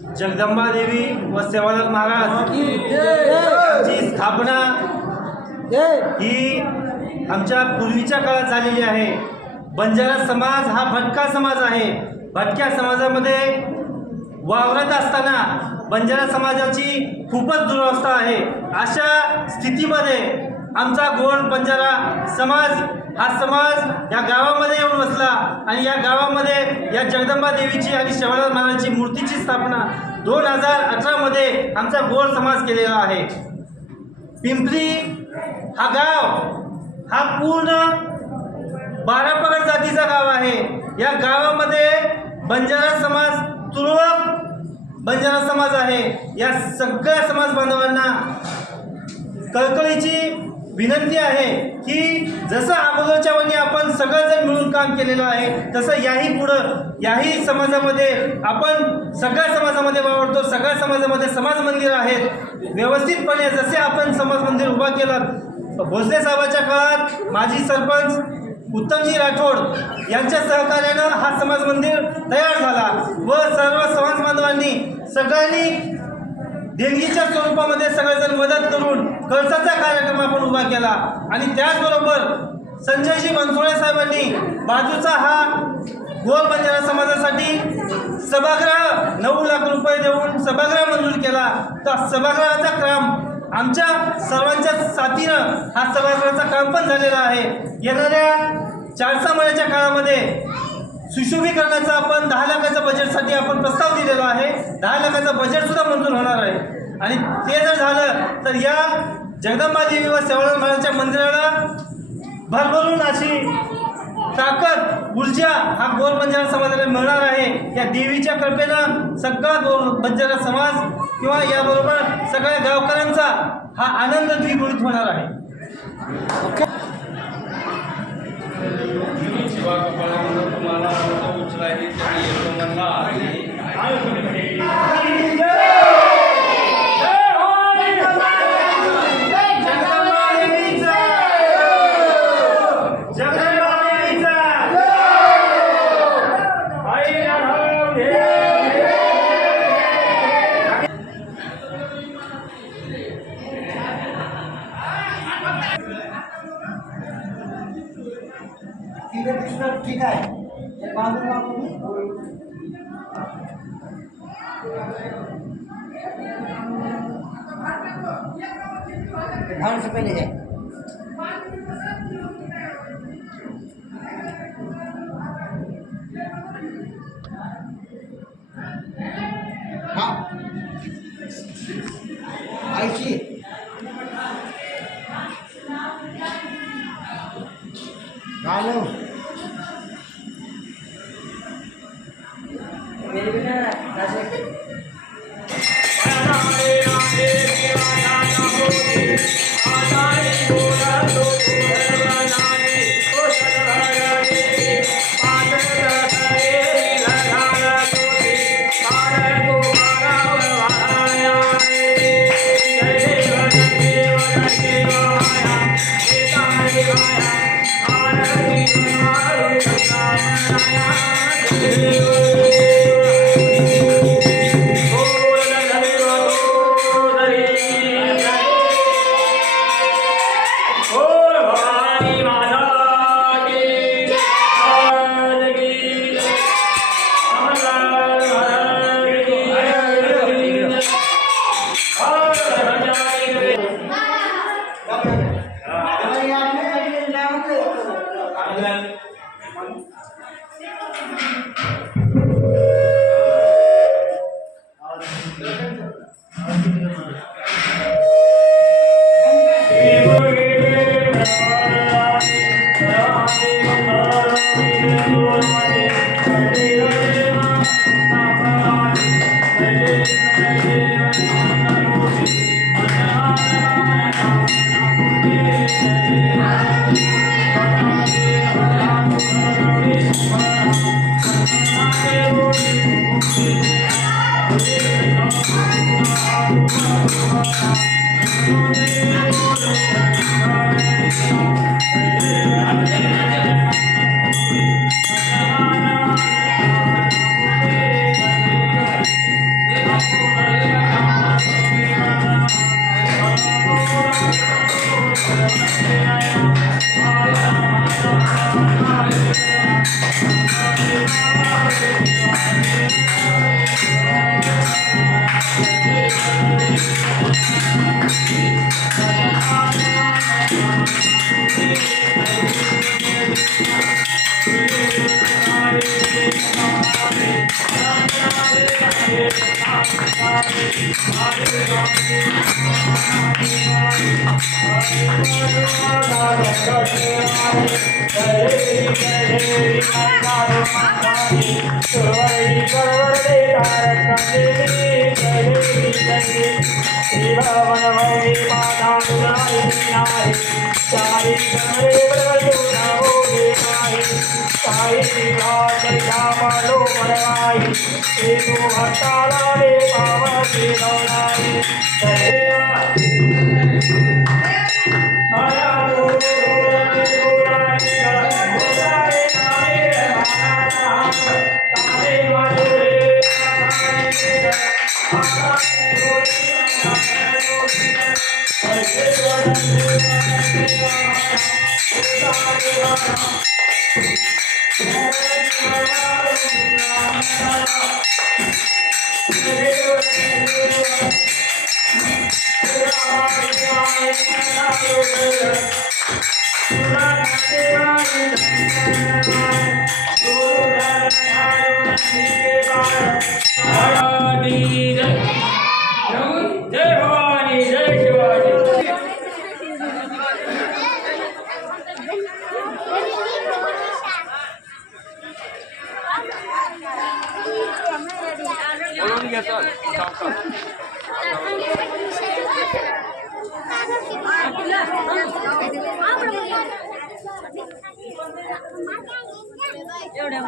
जगदंबा देवी व सेवालाल महाराज यांची स्थापना ही आमच्या पूर्वीच्या काळात झालेली आहे। बंजारा समाज हा भटका समाज आहे। भटक्या समाजामध्ये वावरत असताना बंजारा समाजाची खूपच दुरवस्था आहे। अशा स्थितीमध्ये आमचा गोंड बंजारा समाज हा समाज या गावामध्ये येऊन बसला आणि या गावामध्ये या जगदंबा देवीची आणि सेवालाल महाराजांची मूर्तीची स्थापना 2018 मध्ये आमचा गोंड समाज केलेला आहे। पिंपरी हा गाव हा पूर्ण 12 पगड जातीचा गाव आहे। या गावामध्ये बंजारा समाज तुरळक बंजारा समाज आहे। या सगळ्या समाज बांधवांना कळकळीची विनंती आहे की जसं अगोदरच्या वेळी आपण सगळेजण मिळून काम केलेलं आहे तसं याही समाजामध्ये आपण सगळ्या समाजामध्ये वावरतो। सगळ्या समाजामध्ये समाज मंदिर आहेत। व्यवस्थितपणे जसे आपण समाज मंदिर उभा केलं भोसले साहेबांच्या काळात माजी सरपंच उत्तमजी राठोड यांच्या सहकार्यानं हा समाज मंदिर तयार झाला व सर्व समाज बांधवांनी सगळ्यांनी देणगीच्या स्वरूपामध्ये सगळेजण मदत करून कळसाचा कार्यक्रम आपण उभा केला आणि त्याचबरोबर संजयजी बनसोडे साहेबांनी बाजूचा हा गोंड बंजारा समाजासाठी सभागृह 9 लाख रुपये देऊन सभागृह मंजूर केला। तर सभागृहाचा काम आमच्या सर्वांच्या साथीनं हा सभागृहाचं काम पण झालेलं आहे। येणाऱ्या 4-6 महिन्याच्या काळामध्ये सुशोभीकरणाचा आपण 10 लाखाच्या बजेटसाठी आपण प्रस्ताव दिलेला आहे। 10 लाखाचं बजेट सुद्धा मंजूर होणार आहे आणि ते जर झालं तर या जगदंबा देवी व सेवालाल महाराजांच्या मंदिराला भरभरून अशी ताकद ऊर्जा हा गोंड बंजारा समाजाला मिळणार आहे। या देवीच्या कृपेनं सगळा गोंड बंजारा समाज किंवा याबरोबर सगळ्या गावकऱ्यांचा हा आनंद द्विगुणित होणार आहे। तुम्हाला उचलायची ठीक आहे धान से पहले है हाँ ऐसी डालो मेरे बेटा जय भवानी जय शिवाजी. बोलून घ्या सर. एवढ्या